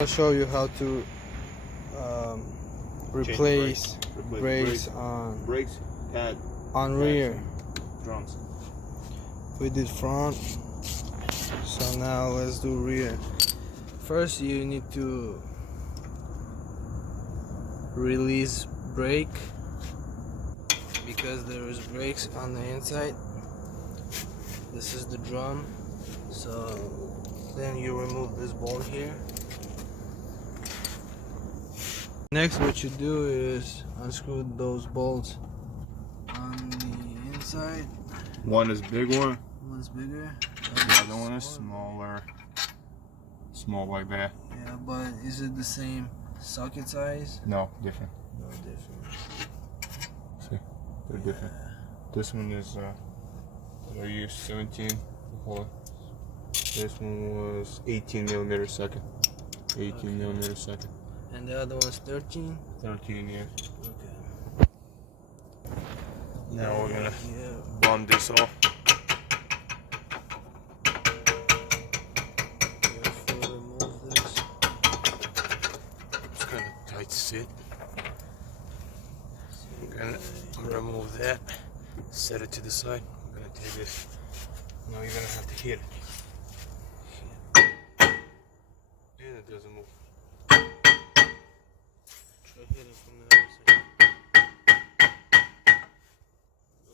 I'll show you how to replace brakes on pad, rear. drums. We did front, so now let's do rear. First you need to release brake because there is brakes on the inside. This is the drum, so then you remove this bolt here. Next, what you do is unscrew those bolts on the inside. One is big one. One's bigger. The other one is smaller. Small like that. Yeah, but is it the same socket size? No, different. No, different. See, they're different. This one is I used 17. This one was 18 millimeters second. 18 millimeters second. And the other one's 13? 13, yeah. Okay. Now we're gonna bond this off. Remove this. It's kind of tight to sit. I'm gonna remove that. Set it to the side. I'm gonna take this. Now you're gonna have to hit it. And it doesn't move. Try hitting from the other side.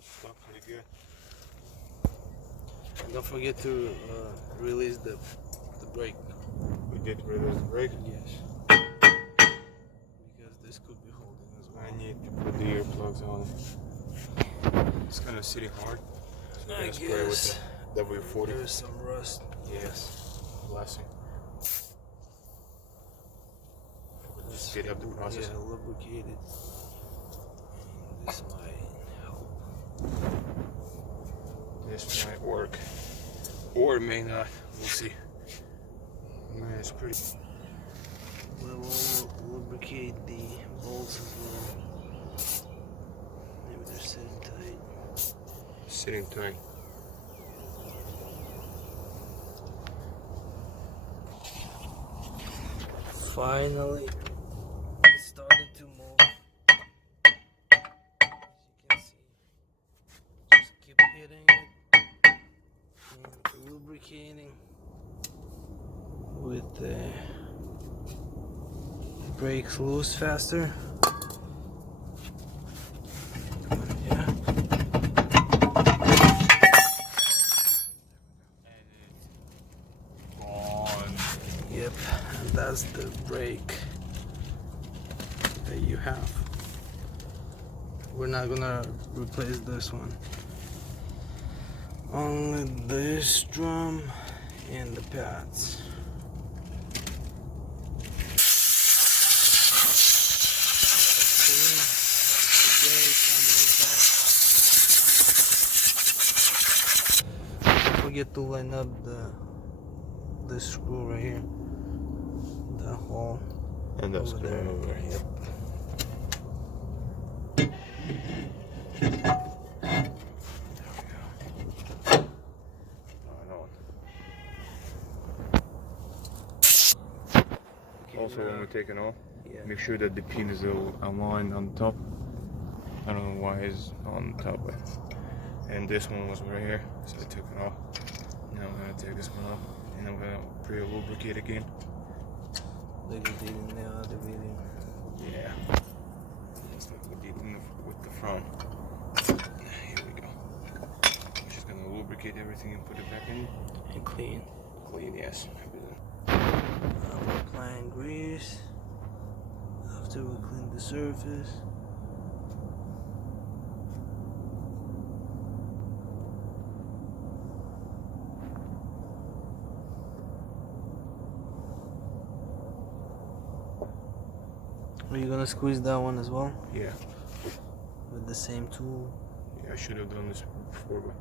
Stuck pretty good. Don't forget to release the brake. We did release the brake. Yes. Because this could be holding as well. I need to put the earplugs on. It's kind of sitting hard. So I'm gonna spray with the W40. There's some rust. Yes. Blessing. Just speed up the process. Yeah, lubricate it. And this might help. This might work. Or it may not. We'll see. Man, it's pretty. We'll lubricate the bolts as well. Maybe they're sitting tight. Sitting tight. Finally, it started to move. As you can see, just keep hitting it and lubricating with the brakes loose faster. Yeah. Yep, and that's the brake that you have. We're not gonna replace this one. Only this drum and the pads. Don't forget to line up this screw right here. That hole. And that's over there. over there. Yep. Also, when we're taking off, Yeah. make sure that the pin is aligned on top. I don't know why it's on top, but and this one was right here, so I took it off. Now I'm gonna take this one off, and I'm gonna pre-lubricate again. Like we did in the other video. Yeah, just like we did with the front. Here we go. I'm just gonna lubricate everything and put it back in. And clean. Clean, yes. We're applying grease after we clean the surface. Are you gonna squeeze that one as well? Yeah. With the same tool? Yeah, I should have done this before, but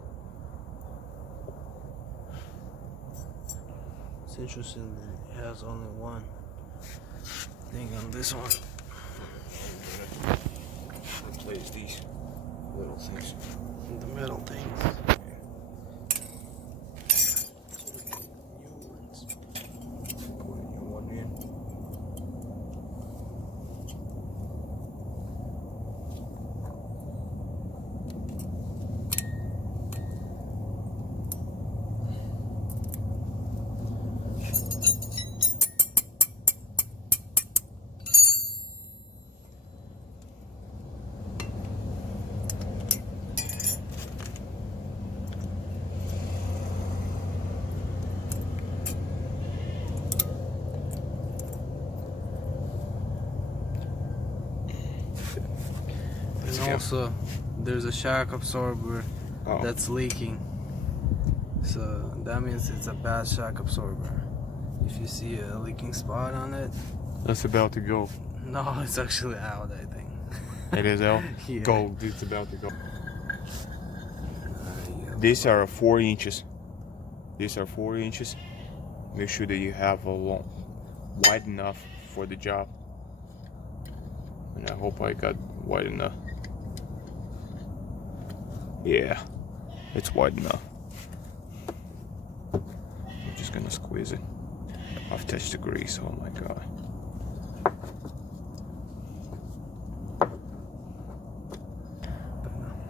It's interesting that it has only one thing on this one. replace these little things. The metal things. Put a new one in. also there's a shock absorber that's leaking. So that means it's a bad shock absorber. If you see a leaking spot on it, that's about to go. No, it's actually out, I think. It is out? Yeah. Go, it's about to go. Yeah. These are 4 inches. These are 4 inches. Make sure that you have a long, wide enough for the job. And I hope I got wide enough. Yeah, it's wide enough. I'm just gonna squeeze it. I've touched the grease, oh my god.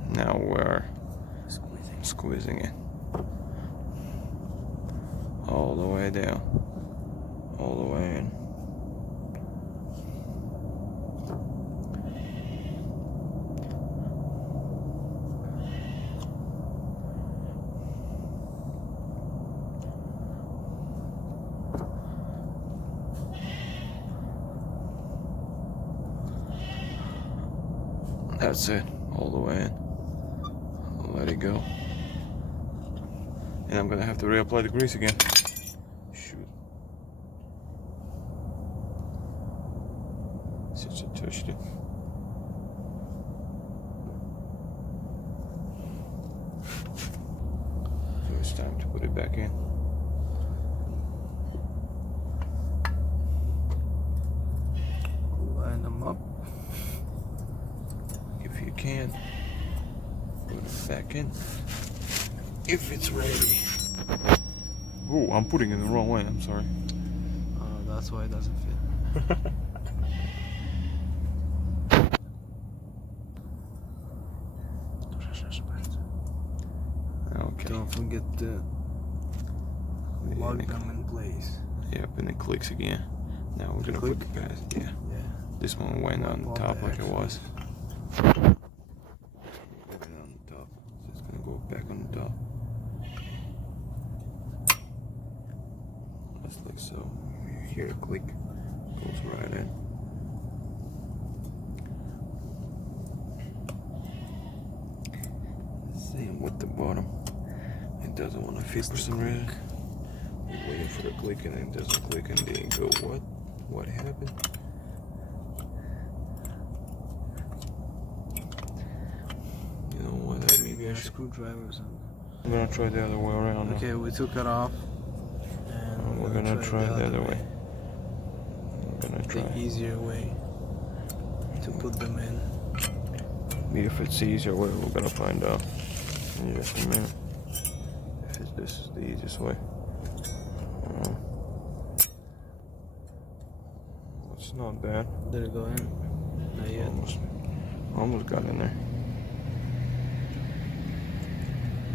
Now we're squeezing it all the way down, all the way in. That's it, all the way in. I'll let it go. And I'm gonna have to reapply the grease again. Shoot. Since I touched it. So it's time to put it back in. Line them up. If you can, put it back in. If it's ready. Oh, I'm putting it in the wrong way, I'm sorry. That's why it doesn't fit. Okay. Don't forget to lock them in place. Yep, and it clicks again. Now we're gonna put the pads. Yeah. This one went on the top like it was. Put it on the top. So it's gonna go back on the top. Just like so. You hear it click. Goes right in. Same with the bottom. It doesn't want to fit for some reason. We're waiting for the click and it doesn't click and then go, what? What happened? You know what? Maybe I should Screwdriver or something. I'm gonna try the other way around. Okay, we took it off. And we're gonna try the other way. We're gonna try the easier way to put them in. If it's the easier way, we're gonna find out in just a minute. If this is the easiest way. It's not bad. Did it go in? Not yet. Almost got in there.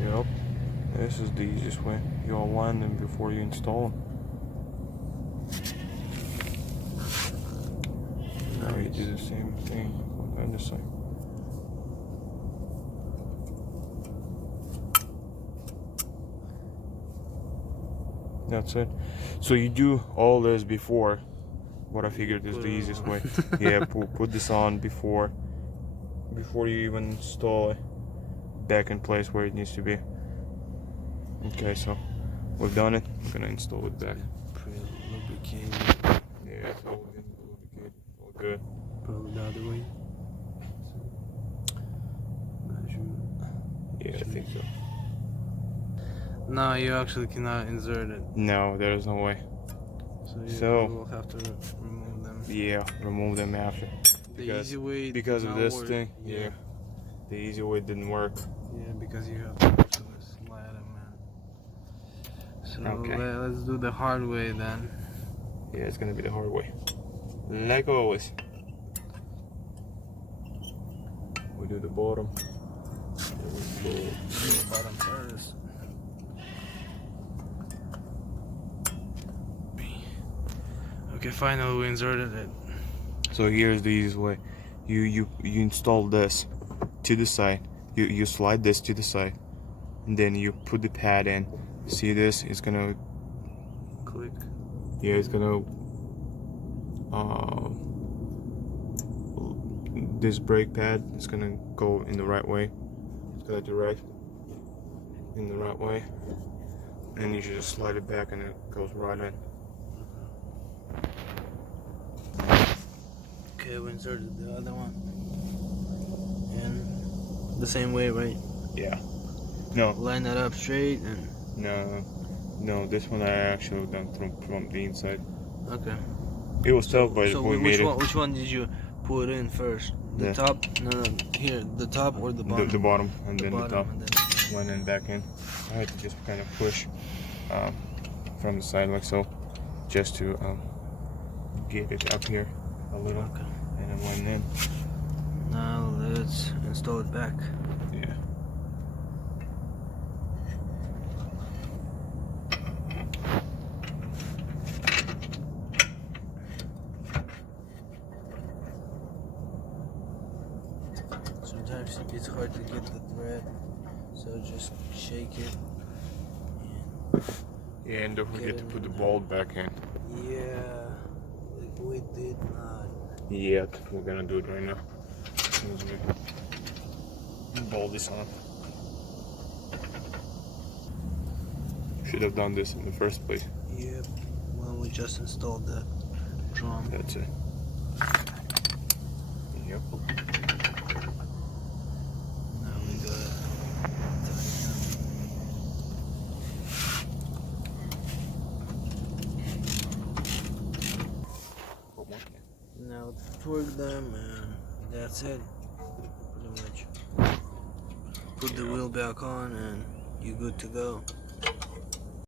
Yep. This is the easiest way. You align them before you install them. Now you do the same thing on the other side. That's it. So you do all this before what I figured is the easiest way. Yeah, put this on before you even install it back in place where it needs to be. Okay, so we've done it. I'm gonna install it back. Pretty lubricated. Yeah, it's all lubricated. All good. Probably the other way. Yeah, I think so. No, you actually cannot insert it. No, there's no way. So you will have to remove them. Yeah, remove them after. The easy way because of this work. thing. Yeah. The easy way didn't work. Yeah, because you have to actually slide them in. So Okay. Let's do the hard way then. Yeah, it's gonna be the hard way. Like always. We do the bottom. Do the bottom first. Okay, finally we inserted it. So here's the easiest way. You install this to the side. You slide this to the side, and then you put the pad in. See this? It's gonna click. Yeah, it's gonna this brake pad is gonna go in the right way. It's gonna direct in the right way, and you should just slide it back and it goes right in. Okay, we inserted the other one. And the same way, right? Yeah. No. Line that up straight and... No, this one I actually done from the inside. Okay. It was tough, but so we made it. Which one did you put in first? The top? No, here, the top or the bottom? The bottom, and then the top. And then... Went in back in. I had to just kind of push from the side like so, just to get it up here a little. Okay. And it went in. Now let's install it back. Yeah. Sometimes it's hard to get the thread, so just shake it. Yeah, and don't forget to put the bolt back in. Yeah, like we did not. Yet, we're gonna do it right now. Bolt this on. Should have done this in the first place. Yep, well, we just installed the drum. That's it. Yep. Now we gotta now torque them, and that's it. Pretty much. Put the wheel back on, and you're good to go.